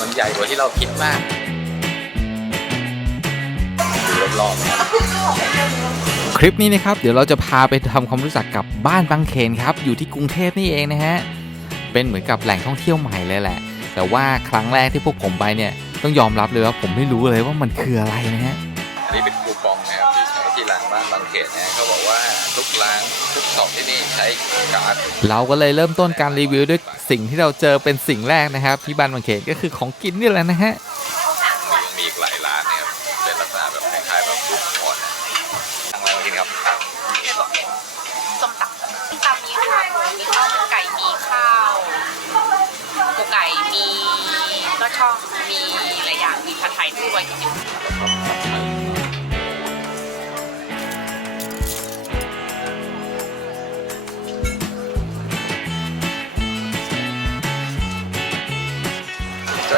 มันใหญ่กว่าที่เราคิดมากดูรอบๆนะครับคลิปนี้นะครับ เดี๋ยวเราจะพาไปทำความรู้จักกับบ้านบางเขนครับ อยู่ที่กรุงเทพนี่เองนะฮะ เป็นเหมือนกับแหล่งท่องเที่ยวใหม่เลยแหละ แต่ว่าครั้งแรกที่พวกผมไปเนี่ย ต้องยอมรับเลยว่าผมไม่รู้เลยว่ามันคืออะไรนะฮะ ทุกช็อปที่นี่ใช้การ์ดเราก็เลยเริ่มต้นการรีวิวด้วยสิ่งที่เราเจอเป็นสิ่งแรกนะครับ ที่บ้านบางเขนก็คือของกินนี่แหละนะฮะ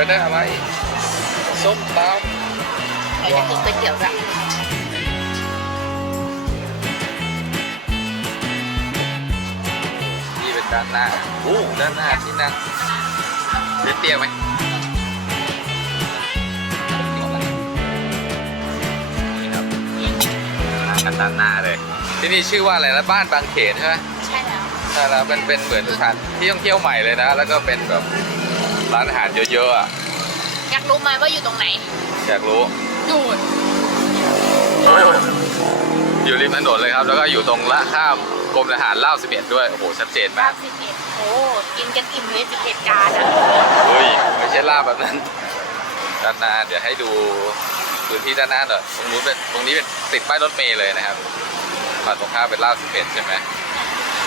เจอได้อะไร ส้มตใครจะกินก๋วยเตี๋ยวแบบำนี่เป็นด้านหน้าโอ้ด้านหน้าที่นั่งเตี้ยๆไหมนี่ครับนั่งกันด้านหน้าเลย ที่นี่ชื่อว่าอะไรนะบ้านบางเขนใช่ไหมใช่แล้วใช่แล้วเป็นเป็นเหมือนสถานที่ท่องเที่ยวใหม่เลยนะ แล้วก็เป็นแบบ ร้านอาหารเยอะๆอะอยากรู้ไหมว่าอยู่ตรงไหนอยากรู้ดูดอยู่ริมถนนเลยครับ แล้วก็อยู่ตรงละข้ามกรมทหารเล่า11 ด้วย โอ้โห ชัดเจนมากสิบเอ็ดโอ้กินกันอิ่มเลยสิบเอ็ดจานอะเฮ้ยไม่ใช่ลาบแบบนั้นด้านหน้าเดี๋ยวให้ดูพื้นที่ด้านหน้าหน่อยตรงนู้นเป็นตรงนี้เป็นติดป้ายรถเมล์เลยนะครับฝั่งตรงข้ามเป็นเล่า11 ใช่ไหมอั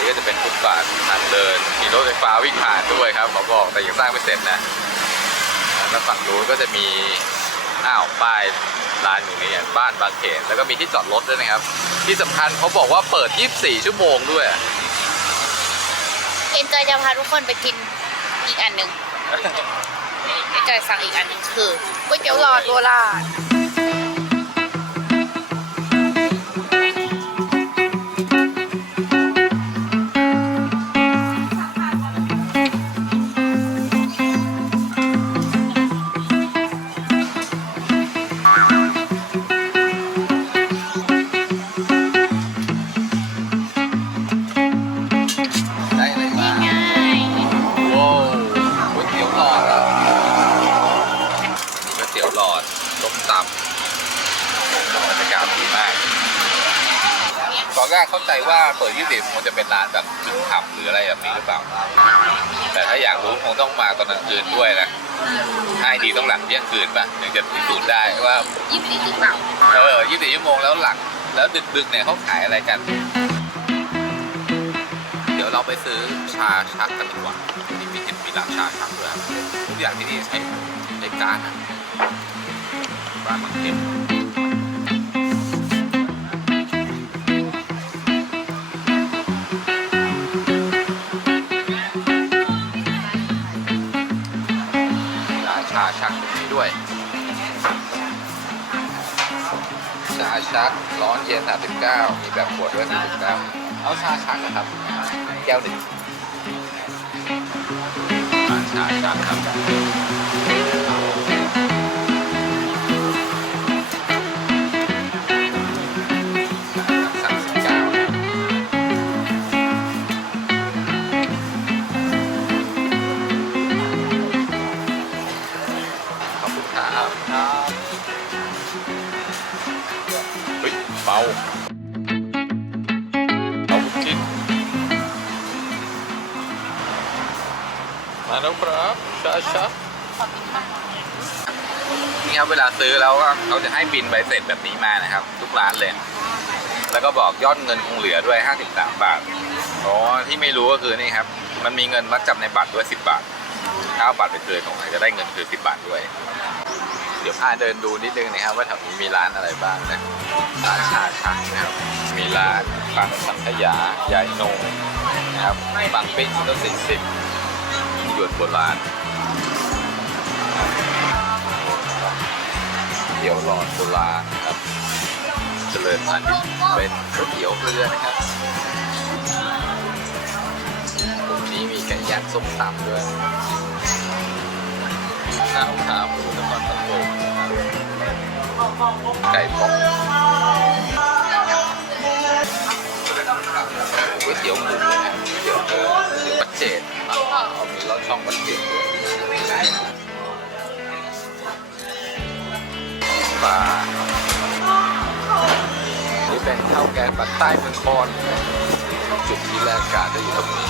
นนี่ก็จะเป็นฟุตบาททางเดิน มีรถไฟฟ้าวิ่งผ่านด้วยครับเขาบอกแต่ยังสร้างไม่เสร็จนะแล้วฝั่งนู้นก็จะมีอ้าวป้ายร้านอยู่นี่บ้านบางเขนแล้วก็มีที่จอดรถด้วยนะครับ ที่สำคัญเขาบอกว่าเปิด 24 ชั่วโมงด้วยเอ็นจอยจะพาทุกคนไปกินอีกอันหนึ่งเอ็นจอยสั่งอีกอันหนึ่งคือก๋วยเตี๋ยวหลอดโบราณ เข้าใจว่าเปิด20คงจะเป็นร้านแบบจุดผับหรืออะไรแบบนี้หรือเปล่า แต่ถ้าอยากรู้คงต้องมาตอนกลางคืนด้วยนะให้ดีต้องหลังเที่ยงคืนป่ะถึงจะพิสูจน์ได้ว่ายี่สิบสี่หรือเปล่าเออ24ชั่วโมงแล้วหลังแล้วดึกๆเนี่ยเขาขายอะไรกัน เดี๋ยวเราไปซื้อชาชักกันดีกว่าที่มีเห็นมีร้านชาชักด้วยครับทุกอย่างที่นี่ใช้ใช้การนะบ้านบางเขนมี ชาชักตรงนี้ด้วย ชาชักร้อนเย็น39มีแบบขวดด้วย49เอาชาชักนะครับ แก้วหนึ่งชาชักครับ แล้วครับชาชักนี่ครับเวลาซื้อแล้วก็เขาจะให้บินใบเสร็จแบบนี้มานะครับ ทุกร้านเลย แล้วก็บอกยอดเงินคงเหลือด้วย 53 บาทอ๋อที่ไม่รู้ก็คือนี่ครับ มันมีเงินมัดจำในบัตรด้วย 10 บาทถ้าเอาบัตรไปคืนของจะได้เงินคืน10 บาทด้วย เดี๋ยวพาเดินดูนิดนึงนะครับว่าแถวนี้มีร้านอะไรบ้างนะร้านชาชักนะครับมีร้านปังสังขยายายนงนะครับปังปิ้งก็สี่สิบ ยวนโบราณเตี๋ยวหลอดโบราณครับ เจริญพันธุ์เป็นก๋วยเตี๋ยวเรือนะครับตรงนี้มีไก่ย่างส้มตำด้วยข้าวขาหมูนครปฐมนะครับไก่ป๊อกก๋วยเตี๋ยวหมู เตี๋ยวปัจเจดเอามีรสช่องปัจเจดด้วยปลานี่เป็นข้าวแกงปักใต้เมืองคอนจุดที่แรกกาจะอยู่ตรงนี้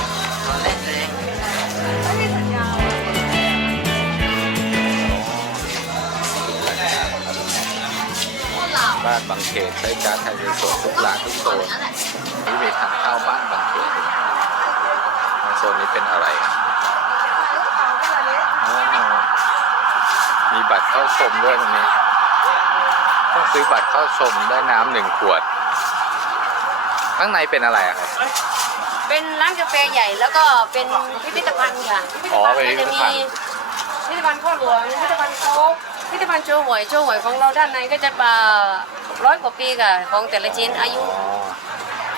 บ้านบางเขนใช้การไทยเป็นโซนทุกร้านทุกโซนนี่มีทางเข้าบ้านบางเขนในโซนนี้เป็นอะไรอ๋อมีบัตรเข้าชมด้วยตรงนี้ ต้องซื้อบัตรเข้าชมได้น้ำหนึ่งขวด ข้างในเป็นอะไรอะครับ เป็นร้านกาแฟใหญ่แล้วก็เป็นพิพิธภัณฑ์ค่ะ พิพิธอ๋อภัณฑ์เป็นก็พิจะพิธภัณฑ์มีพิพิธภัณฑ์พ่อหลวงพิพิธภัณฑ์โค้กพิพิธภัณฑ์โชว์หวยโชว์หวยของเราด้านในก็จะมาร้อยกว่าปีค่ะ ของแต่ละชิ้นอายุอ๋อ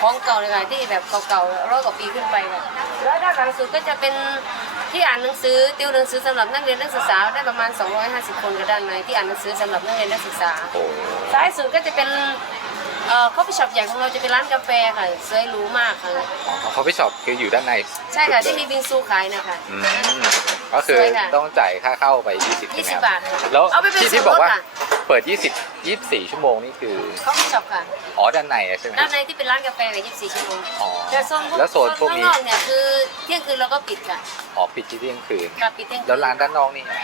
ของเก่าเลยค่ะที่แบบเก่าๆร้อยกว่าปีขึ้นไปค่ะ แล้วด้านหลังสุดก็จะเป็นที่อ่านหนังสือติวหนังสือสำหรับนักเรียนนักศึกษาได้ประมาณ 250 คนกับด้านในที่อ่านหนังสือสำหรับนักเรียนนักศึกษาโอ้ซ้ายสุดก็จะเป็นเอ่อคอฟฟี่ช็อปใหญ่ของเราจะเป็นร้านกาแฟค่ะสวยหรูมากค่ะคอฟฟี่ช็อปคืออยู่ด้านในใช่ค่ะสุที่ดเลมียบิงซูขายนะคะ อืม ก็คือสวยค่ะต้องจ่ายค่าเข้าไป 20ใช่ไหมครับ20บาทค่ะแล้วเอาไปเป็นที่ส่ที่วนบลอกดว่าค่ะ เปิด 20 24 ชั่วโมงนี่คือคอฟฟี่ช็อปค่ะ อ๋อด้านในอะใช่ไหมด้านในที่เป็นร้านกาแฟกับ24 ชั่วโมงอ๋อแต่โซนพวกแล้วโซนพวกข้างนี้นอกเนี่ยคือเที่ยงคืนเราก็ปิดค่ะอ๋อปิดที่เที่ยงคืน ค่ะปิดเที่ยงคืนแล้วร้านด้านนอกนี่ไง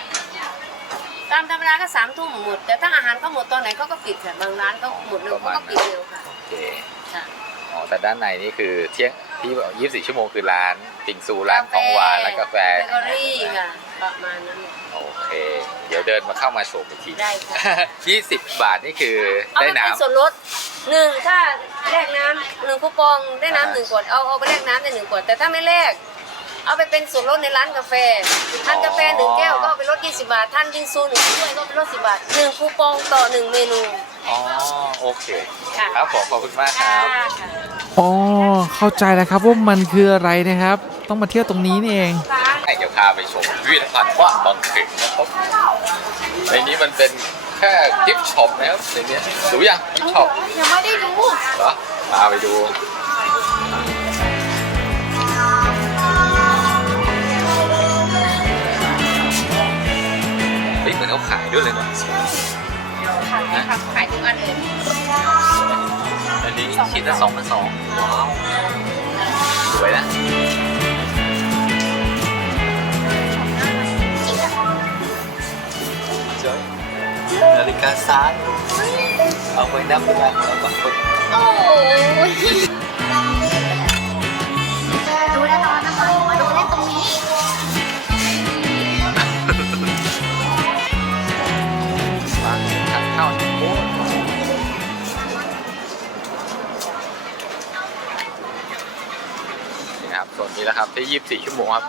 ตามธรรมดาก็สามทุ่มหมด แต่ถ้าอาหารเขาหมดตอนไหนเขาก็ปิดค่ะ บางร้านก็หมดเร็วเขาก็ปิดเร็วค่ะ โอเคค่ะ อ๋อแต่ด้านในนี่คือเที่ยง ที่ 24 ชั่วโมงคือร้านปิงซูร้านของหวานร้านกาแฟเบเกอรี่ค่ะประมาณนั้นเนี่ยโอเค เดี๋ยวเดินมาเข้ามาชมอีกทีได้ค่ะ20บาทนี่คือเอาได้ไปเป็นน้ำส่วนลดหนึ่งถ้าแลกน้ำหนึ่งคูปองได้น้ำหนึ่งขวดเอาเอาไปแลกน้ำได้หนึ่งขวดแต่ถ้าไม่แลกเอาไปเป็นส่วนลดในร้านกาแฟทานกาแฟหนึ่งแก้วก็เอาไปลด20 บาททานบิงซูหนึ่งถ้วยก็เอาไปลด10บาทหนึ่งคูปองต่อหนึ่งเมนูอ๋อ โอเค ค่ะครับผมขอบคุณมากครับค่ะ อ๋อเข้าใจแล้วครับว่ามันคืออะไรนะครับ ต้องมาเที่ยวตรงนี้นี่เองให้เดี๋ยวพาไปชมพิพิธภัณฑ์ว่านบางเขนนะครับในนี้มันเป็นแค่กิฟต์ช็อปนะครับในนี้ดูยังกิฟต์ช็อปยังไม่ได้ดูเหรอพาไปดูเฮ้ยเหมือนเขาขายด้วยเลยเนาะขายค่ะขายทุกอันเลยอั นนี้ชิ้นละสองพันสองว้าว สวยนะเจ๋ยนาฬิกาซ้ายเอาไว้นับเวลาของเราบางคนโอ้ย นี่นะครับส่วนนี้แหละครับที่24 ชั่วโมงครับ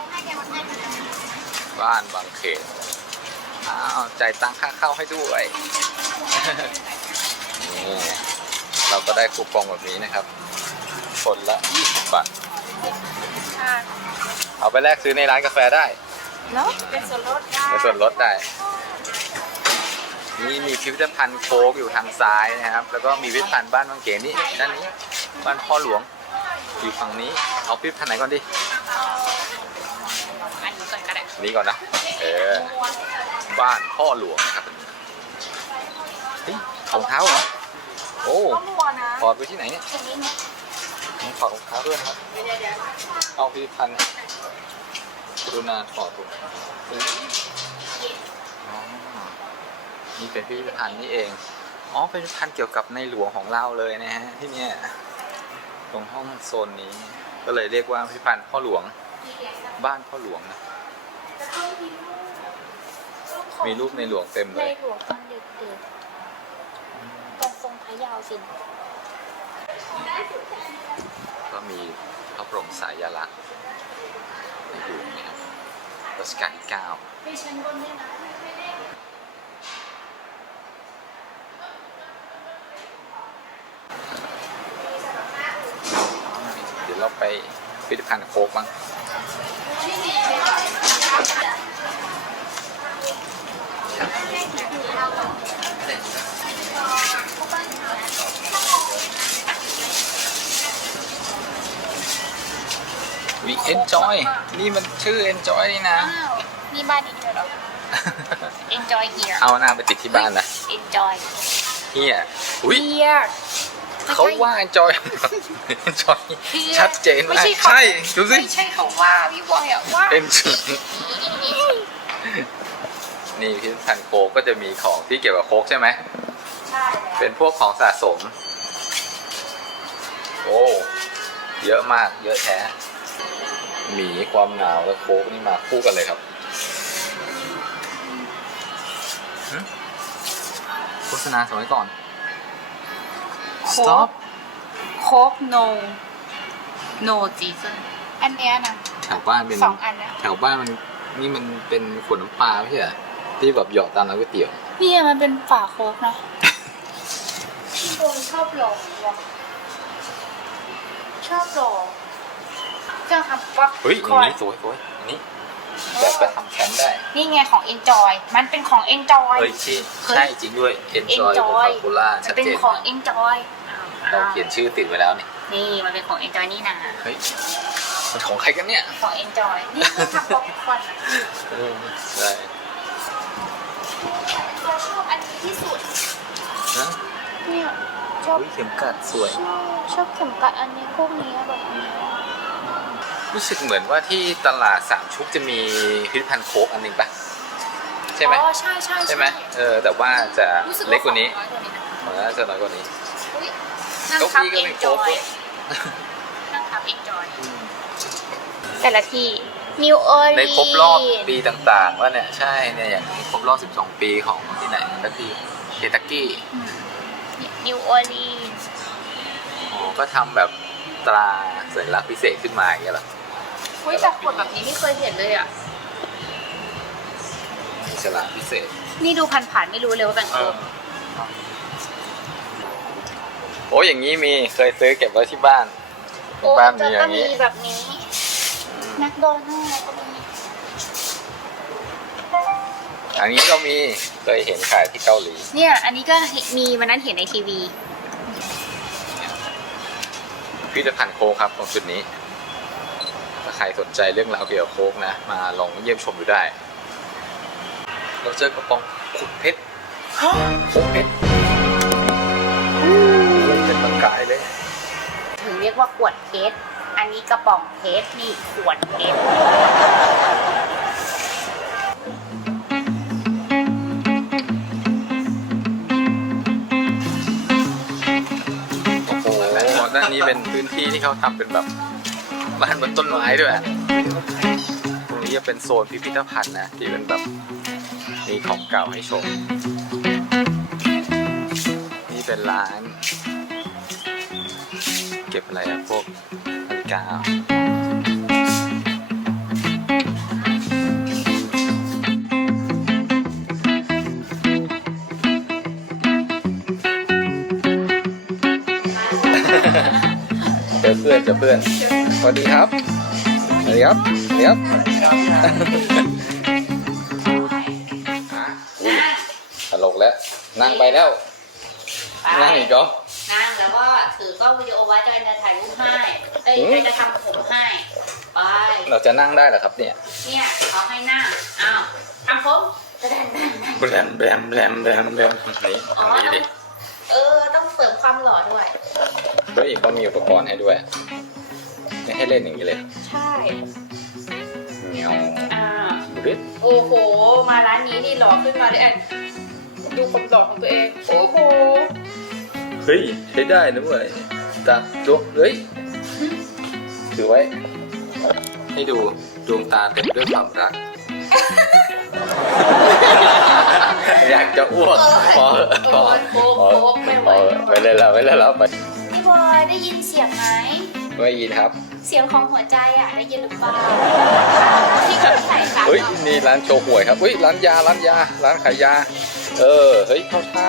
บ้านบางเขนอ้าวจ่ายตังค่าเข้าให้ด้วยนี่เราก็ได้คูปองแบบนี้นะครับ คนละ 20 บาท เอาไปแลกซื้อในร้านกาแฟได้เนาะเป็นส่วนลดค่ะในส่วนลดได้ นี่มีพิพิธภัณฑ์โค้กอยู่ทางซ้ายนะครับ แล้วก็มีพิพิธภัณฑ์บ้านบางเขนนี่ด้านนี้ บ้านพ่อหลวง อยู่ฝั่งนี้ เอาพิพิธภัณฑ์ไหนก่อนดิ อันนี้ก่อนก็ได้นี้ก่อนนะ เออ บ้านพ่อหลวงนะครับเฮ้ยรองเท้าเหรอ โอ้ถอดไปที่ไหนเนี่ยผมถอดรองเท้าด้วยนะครับเอาพิพิธภัณฑ์กรุณาถอดดูเฮ้ยอ๋อนี่เป็นพิพิธภัณฑ์นี่เอง อ๋อเป็นพิพิธภัณฑ์เกี่ยวกับในหลวงของเราเลยนะฮะที่เนี่ย ตรงห้องโซนนี้ ก็เลยเรียกว่าพิพิธภัณฑ์พ่อหลวงบ้านพ่อหลวงนะมีรูปในหลวงเต็มเลยในหลวงตอนเด็กๆตอนทรงพระยาวสินก็มีพระบรมสายลักษณ์ในหลวงนะครับรัชกาลที่เก้า ไปชั้นบนด้วยนะ เดี๋ยวเราไปพิพิธภัณฑ์โค้กบ้างวี enjoy นี่มันชื่อ enjoy นี่นะ อ้าวมีบ้านนี้ด้วยเหรอ enjoy here เอาหน้าไปติดที่บ้านนะ enjoy เฮียอุ้ย here เขาว่า enjoy enjoy ชัดเจนไม่มากใช่เขาใช่ดูสิไม่ใช่เขาว่าพี่บอยอะว่า enjoy นี่พิพิธภัณฑ์โคกก็จะมีของที่เกี่ยวกับโคกใช่ไหมใช่แล้วเป็นพวกของสะสม โอ้เยอะมากเยอะแท้หมีความหนาวและโค้กนี่มาคู่กันเลยครับหึโฆษณาสมัยก่อน stop โคก no no season อันเนี้ยนะแถวบ้านเป็นสองอันนะแถวบ้านมันนี่มันเป็นขวดน้ำปลาไม่ใช่เหรอที่แบบหยอดตามร้านก๋วยเตี๋ยวเนี่ยมันเป็นฝาโค้กนะพี่บอยชอบหลอกว่ะชอบหลอกเครื่องทำป๊อปเฮ้ยคอัอนร์นนี้สวยสวยอันนี้แบบไปทำแคมป์ได้นี่ไงของ enjoy มันเป็นของ enjoy เฮ้ยชี่เฮ้ยใช่จริงด้วย enjoy โค enjoy คาโคล่ามัชันดเป็นเจนของ enjoy เราเขียนชื่อติดไว้แล้วนี่ นี่มันเป็นของ enjoy นี่นะเฮ้ยมันของใครกันเนี่ยของ enjoy นี่คือทำป๊อปคอร์นนะใช่เราชอบอันนี้ที่สุดนะเนี่ยชอบอุ้ยเข็มกัดสวย ชอบชอบเข็มกัดอันนี้พวกนี้แบบนี้รู้สึกเหมือนว่าที่ตลาดสามชุกจะมีพิพิธภัณฑ์โค้กอันหนึ่งปะใช่ไหมอ๋อใช่ใช่ใช่ไหมเออแต่ว่าจะรู้สึกเล็กกว่านี้ของน้อยกว่านี้นะของน่าจะน้อยกว่านี้อุ๊ย นั่งเก้าทับอี้ก็เป็นโค้ก enjoy ด้วยนั่งทับ enjoy แต่ละที่นิวออร์ลีในครบรอบปีต่างๆ ว่าเนี่ย ใช่เนี่ยอย่างนี้ครบรอบ 12 ปีของที่ไหนก็ที่เคนตักกี้นิวออร์ลีอ๋อก็ทำแบบตราสัญลักษณ์พิเศษขึ้นมาอย่างเงี้ยเหรอเฮ้ยแต่ขวดแบบนี้ไม่เคยเห็นเลยอะมีฉลากพิเศษ นี่ดูผ่านๆไม่รู้เลยว่าเป็นโค้ก โอ้ยอย่างนี้มีเคยซื้อเก็บไว้ที่บ้านโอ้บ้านจะมีอก็ย่างมีนี้แบบนี้แมคโดนัลด์ก็มีอันนี้ก็มีเคยเห็นขายที่เกาหลี เนี่ย อันนี้ก็เห็นมีวันนั้นเห็นในทีวี พิพิธภัณฑ์โค้กครับตรงจุดนี้ ถ้าใครสนใจเรื่องราวเกี่ยวกับโค้กนะ มาลองเยี่ยมชมดูได้ เราเจอกระป๋องขุดเพชรโค้กเพชร กายเลย ถึงเรียกว่าขวดเพชรอันนี้กระป๋องเพชรนี่ขวดเพชรโอ้โหด้านนี้เป็นพื้นที่ที่เขาทำเป็นแบบบ้านบนต้นไม้ด้วยอะตรงนี้จะเป็นโซนพิพิธภัณฑ์นะ ที่เป็นแบบมีของเก่าให้ชม นี่เป็นร้าน เก็บอะไรอะพวกนาฬิกาเจอเพื่อนเจอเพื่อนสวัสดีครับสวัสดีครับสวัสดีครับอุ้ยตลกแล้ว นั่งไปแล้ว นั่งอีกเหรอนั่ง แล้วก็ถือกล้องวิดีโอไว้จอยจะถ่ายรูปให้ เอ้ยอืมจอยจะทำผมให้ ไป เราจะนั่งได้เหรอครับเนี่ยเนี่ยเขาให้นั่งอ้าวทำผมจะได้นั่งนั่งแบมแบมแบมแบมแบมนี่อ๋อทางนี้ต้อดิงเออ ต้องเสริมความหล่อด้วยเฮ้ยเขามีอุปกรณ์ให้ด้วยไม่ให้เล่นอย่างนี้เลยใช่เมียวอ่า ดูดิโอ้โห มาร้านนี้นี่หล่อขึ้นมาเลยแอนดูความหล่อของตัวเอง โอ้โห เฮ้ยใช้ได้นะเว้ยตาดวงเฮ้ยถือไว้ ให้ดูดวงตาเต็มด้วยความรัก อยากจะอ้วกพอพอพอพอไปเลยแล้วไปเลยแล้วไปพี่บอยได้ยินเสียงไหมไม่ยินครับ เสียงของหัวใจอะได้ยินหรือเปล่าที่เขาใส่สามเฮ้ยดอกนี่ร้านโชว์หวยครับเฮ้ยร้านยาร้านยา ร้านขายยา เออเฮ้ยเข้าท่า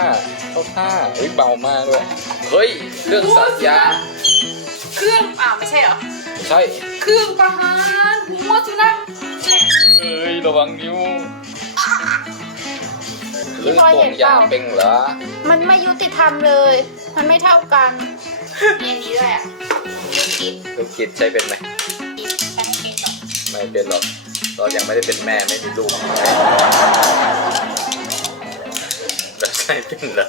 เข้าท่าเฮ้ยเบามากด้วยเฮ้ยเครื่องสัตยาเครื่องอ่าวไม่ใช่เหรอ ใช่เครื่องประหารหัวสุนัขเอ้ยระวังนิ้วพี่พลอยเห็นเปยาล่าเป็นเหรอมันไม่ยุติธรรมเลย มันไม่เท่ากันมีอันนี้ด้วยอะ ลูกคิดใช้เป็นไหมไม่เป็นหรอกเรายังไม่ได้เป็นแม่ไม่มีลูกจะใช่เป็นเหรอ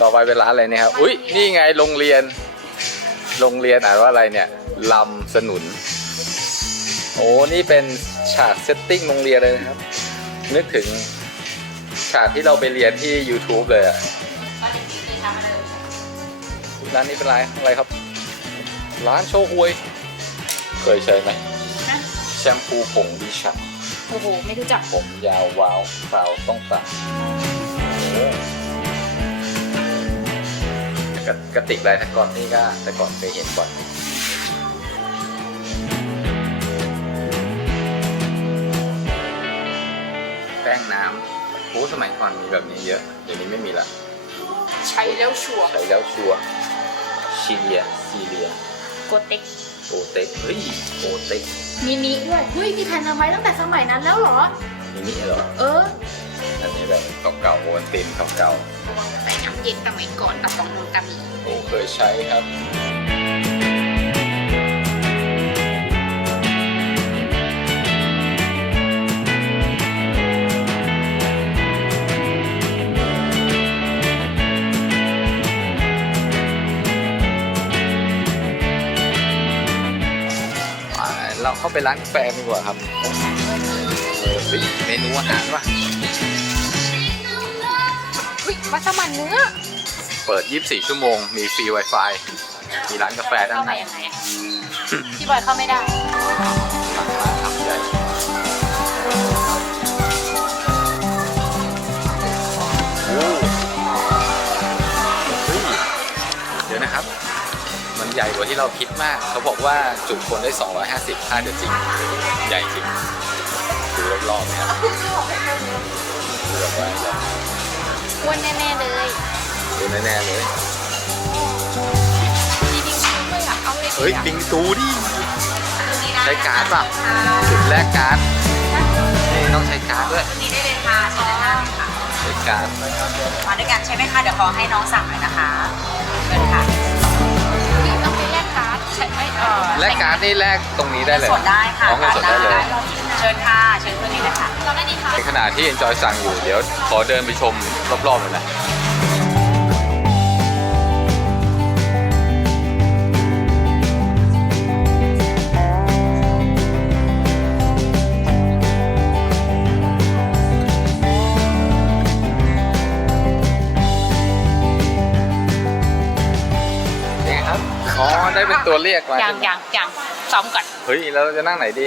ต่อไปเป็นร้านอะไรเนี่ยครับอุ้ยนี่ไงโรงเรียน โรงเรียนอ่านว่าอะไรเนี่ยลำสนุน โอ้นี่เป็นฉากเซตติ้งโรงเรียนเลยนะครับ นึกถึงฉากที่เราไปเรียนที่ YouTube เลยอะ ริงๆเคยทำเลยร้านนี้เป็นร้านอะไรครับ ร้านโชห่วย เคยใช้ไหมนะแชมพูผงดิฉันโอ้โห ไม่รู้จัก ผมยาววาวคราวต้องตัดโอ้กระกระติกลายตะกอนนี่ก็แต่ก่อนเคยเห็นบ่อยแป้งน้ำโอ้สมัยก่อนมีแบบนี้เยอะ เดี๋ยวนี้ไม่มีละ ใช้แล้วชัวร์ ใช้แล้วชัวร์ ชีเลียซีเลียโกเต็กโอเต็กเฮ้ยโอเต็กมินิด้วยเฮ้ยมีแผ่นทำไมตั้งแต่สมัยนั้นแล้วเหรอนี่นี่เหรอ เอออันนี้แบบเก่าๆโอนตินเก่าใส่น้ำเย็นสมัยก่อนกระป๋องนมตามีๆโอ้เคยใช้ครับาเราเข้าไปร้านกาแฟดีกว่าครับเออเฮ้ยเมนูอาหารว่ะเฮ้ยมัสมั่นเนื้อเปิด 24 ชั่วโมง มีฟรี Wi-Fi มีร้านกาแฟด้านเข้าในมายังไงอะพี่บอยเข้าไม่ได้ ใหญ่กว่าที่เราคิดมาก เขาบอกว่าจุคนได้ 250ถ้าเดี๋ยวจริง ใหญ่จริงดูรอบๆนะครับดูแบบว่าใหญ่อ้วนแน่ๆเลยดูแน่ๆเลยมีดิงซูด้วยอะเอาเลยเฮ้ยปิงตูดิ ใช้การ์ดป่ะจุดแรกการ์ดนี่ต้องใช้การ์ดด้วยนี่ได้เลยค่ะเชิญด้านหน้าเลยค่ะใช้การ์ดมาด้วยกันใช่ไหมคะ เดี๋ยวขอให้น้องสั่งหน่อยนะคะเชิญค่ะ เออแลกการ์ดนี่แลกตรงนี้ได้เลยสดได้ค่ะอ๋อเงินสดได้เลย เชิญค่ะ เชิญเพื่อนนี้เลยค่ะเราได้ดีค่ะ ในขณะที่ Enjoy สั่งอยู่ เดี๋ยวขอเดินไปชมรอบๆเลยนะ ตัวเรียกมาอย่างอย่างอย่างซ้อมก่อนเฮ้ยแล้วเราจะนั่งไหนดี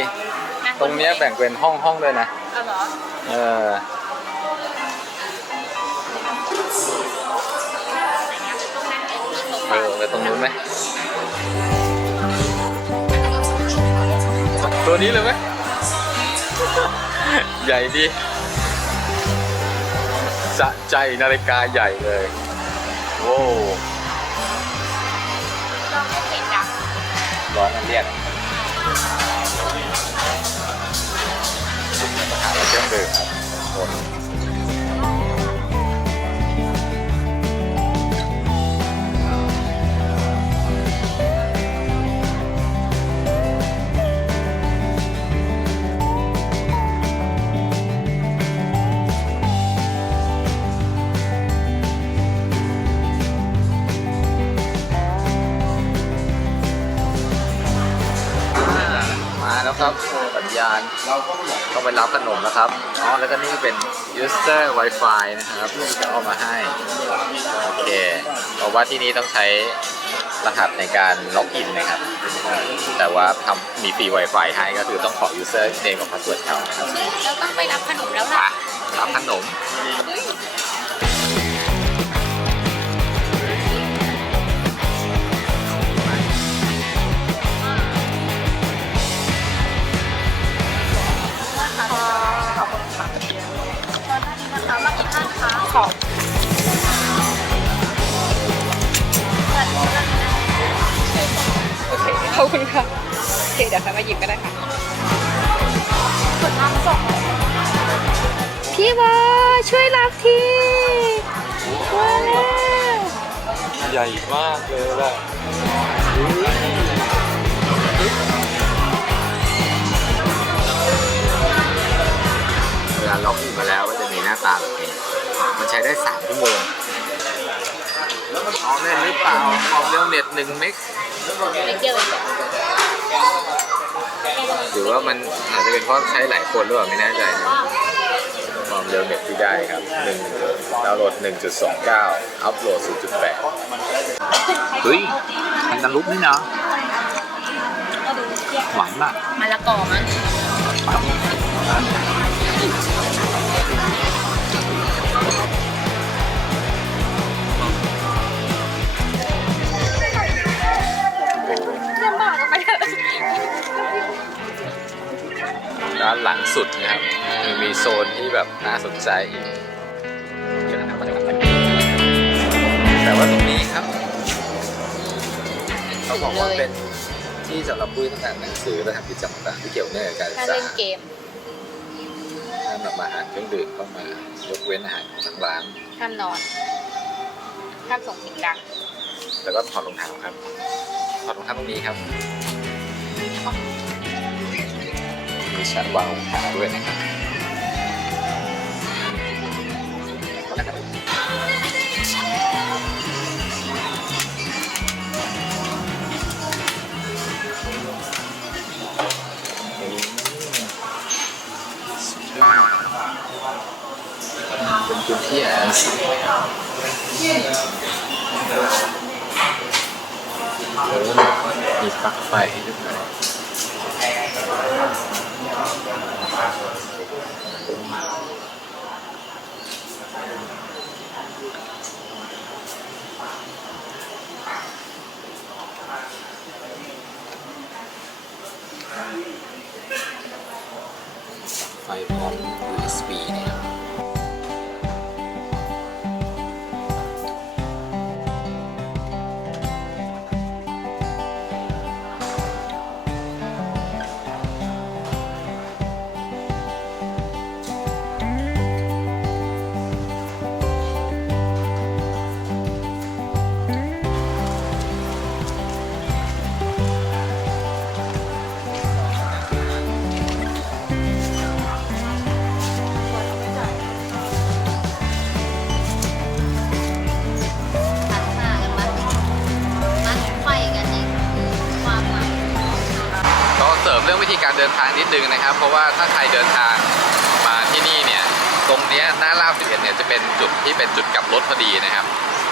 นั่ตรงเนี้ยแบ่งเป็นห้องห้องๆด้วยนะ เอาเหรอเออ เออไปตรงนู้นไหมตัวนี้เลยไหม ใหญ่ดีสะใจนาฬิกาใหญ่เลย โว้ ร้อนนั่นเรียกหาอะไรเครื่องดื่มครับหม มาแล้วครับสัญญาณต้องไปรับขนมแล้วครับอ๋อแล้วก็นี่เป็น user Wi-Fi นะครับจะเอามาให้โอเคเพราะว่าที่นี่ต้องใช้รหัสในการล็อกอินนะครับ แต่ว่าทำมีฟรี Wi-Fi ให้ก็คือต้องขอ user name กับ password เขานะครับเราต้องไปรับขนมแล้วไปล่ะรับขนม ขอบโอเคขอบคุณค่ะโอเคเดี๋ยวใครมาหยิบก็ได้ค่ะเปิดน้ำส่งพี่บอยช่วยรับทีมาแล้วใหญ่มากเลยล่ะเวลาล็อกอยู่มาแล้วก็จะมีหน้าตาแบบนี้ มันใช้ได้3ชั่วโมงเอาเล่นหรือเปล่าความเร็วเน็ต1เมกไม่เกี่ยวอีกหรือว่ามันอาจจะเป็นเพราะใช้หลายคนหรือเปล่าไม่แน่ใจนะความเร็วเน็ตที่ได้ครับ1ดาวน์โหลด 1.29 อัพโหลด 0.8 เฮ้ยมันตะลุกนี่นะหวานมากมะละกอมั้ง หลังสุดนะครับยังมีโซนที่แบบน่าสนใจอีกแต่ว่าตรงนี้ครับ เขาบอกว่าเป็นที่สำหรับผู้ต้องการหนังสือและทำกิจกรรมต่างๆที่เกี่ยวเนื่องกับการศึถ้ากษาเล่นเกม ห้ามนำอาหารเครื่องดื่มเข้ามายกเว้นอาหารของทางร้าน ห้ามนอน ห้ามส่งเสียงดังแล้วก็ถอดรองเท้าครับถอดรองเท้าตรงนี้ครับ มีชั้นวางรองเท้าด้วยนะครับเป็นพื้นที่อ่านหนังสือมีปลั๊กไฟด้วย ดินทางนิดนึงนะครับ เพราะว่าถ้าใครเดินทางมาที่นี่เนี่ยตรงเนี้ยหน้าลาบ11เนี่ยจะเป็นจุดที่เป็นจุดกลับรถพอดีนะครับ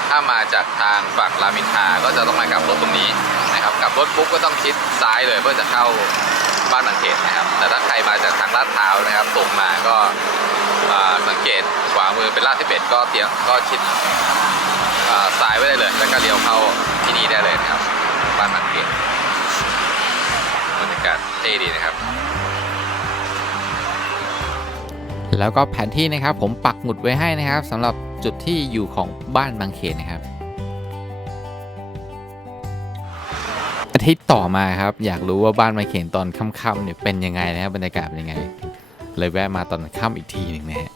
ถ้ามาจากทางฝั่งรามินทาก็จะต้องมากลับรถตรงนี้นะครับกลับรถปุ๊บก็ต้องชิดซ้ายเลยเพื่อจะเข้าบ้านบางเขตนะครับ แต่ถ้าใครมาจากทางลาดพร้านะครับตรงมาก็สังเกตขวามือเป็นลาด11ก็เตียมก็ชิดอ่าซ้ายไว้ได้เลย แล้วก็เลี้ยวเข้าที่นี่ได้เลยนะครับบ้านบางเขต เท่ดีนะครับ แล้วก็แผนที่นะครับผมปักหมุดไว้ให้นะครับสำหรับจุดที่อยู่ของบ้านบางเขนนะครับอาทิตย์ต่อมาครับ อยากรู้ว่าบ้านบางเขนตอนค่ำๆเนี่ยเป็นยังไงนะครับบรรยากาศเป็นยังไง เลยแวะมาตอนค่ำอีกทีหนึ่งนะฮะ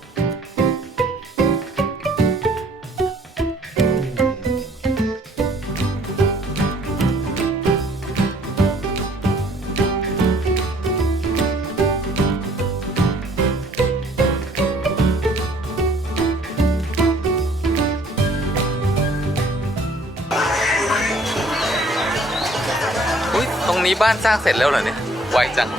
บ้านสร้างเสร็จแล้วเหรอเนี่ยไวจัง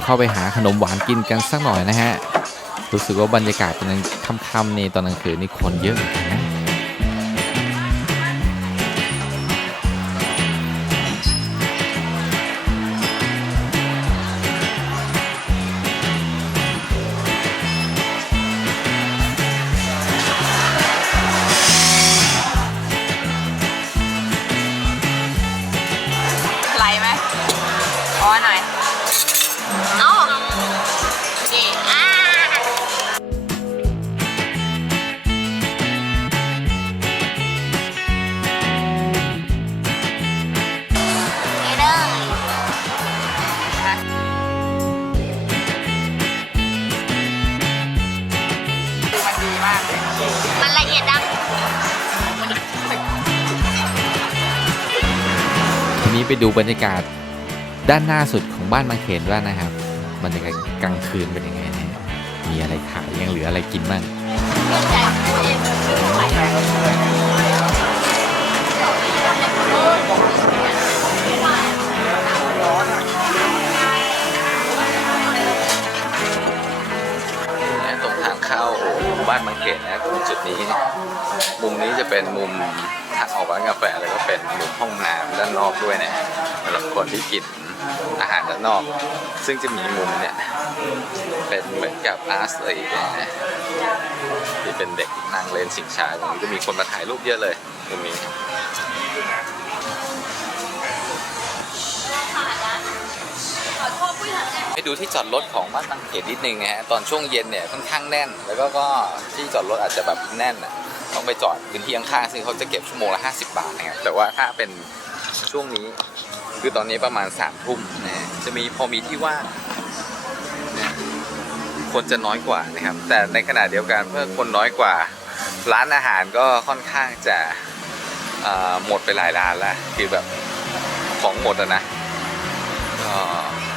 ยวเข้าไปหาขนมหวานกินกันสักหน่อยนะฮะ รู้สึกว่าบรรยากาศตอนนั้นค่ำๆนี่ตอนกลางคืนนี่คนเยอะเหมือนกันนะ ทีนี้ไปดูบรรยากาศด้านหน้าสุดของบ้านบางเขนด้วยนะครับบรรยากาศกลางคืนเป็นยังไงนะมีอะไรขายยังเหลืออะไรกินบ้างตรงทางเข้าบ้านบางเขนนะตรงจุดนี้ มุมนี้จะเป็นมุม ทางออกร้านกาแฟแล้วก็เป็นมุมห้องน้ำด้านนอกด้วยนะสำหรับคนที่กินอาหารด้านนอก ซึ่งจะมีมุมเนี่ยเป็นเหมือนกับอาร์ตเลยนะที่เป็นเด็กนั่งเล่นสิงชาตรงนี้ก็มีคนมาถ่ายรูปเยอะเลยมุมนี้ให้ดูที่จอดรถของบ้านบางเขนนิดนึงนะฮะตอนช่วงเย็นเนี่ยค่อนข้างแน่น แล้วก็ก็ที่จอดรถอาจจะแบบแน่นอะ ต้องไปจอดพื้นที่ข้างๆซึ่งเขาจะเก็บชั่วโมงละ 50 บาทนะครับแต่ว่าถ้าเป็นช่วงนี้คือตอนนี้ประมาณ3ามทุ่มนะจะมีพอมีที่ว่างคนจะน้อยกว่านะครับ แต่ในขณะเดียวกันเมื่อคนน้อยกว่า ร้านอาหารก็ค่อนข้างจะหมดไปหลายร้านแล้วคือแบบของหมดอะนะ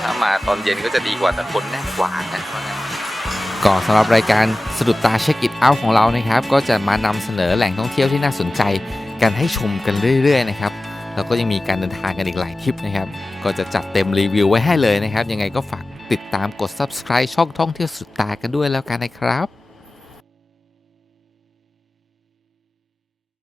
ถ้ามาตอนเย็นก็จะดีกว่าแต่คนแน่นกว่านะเพราะงั้น ก็สำหรับรายการสะดุดตาเช็คอิทเอาของเรานะครับ ก็จะมานำเสนอแหล่งท่องเที่ยวที่น่าสนใจกันให้ชมกันเรื่อยๆนะครับแล้วก็ยังมีการเดินทางกันอีกหลายทริปนะครับ ก็จะจัดเต็มรีวิวไว้ให้เลยนะครับ ยังไงก็ฝากติดตามกด subscribe ช่องท่องเที่ยวสุดตากันด้วยแล้วกันนะครับ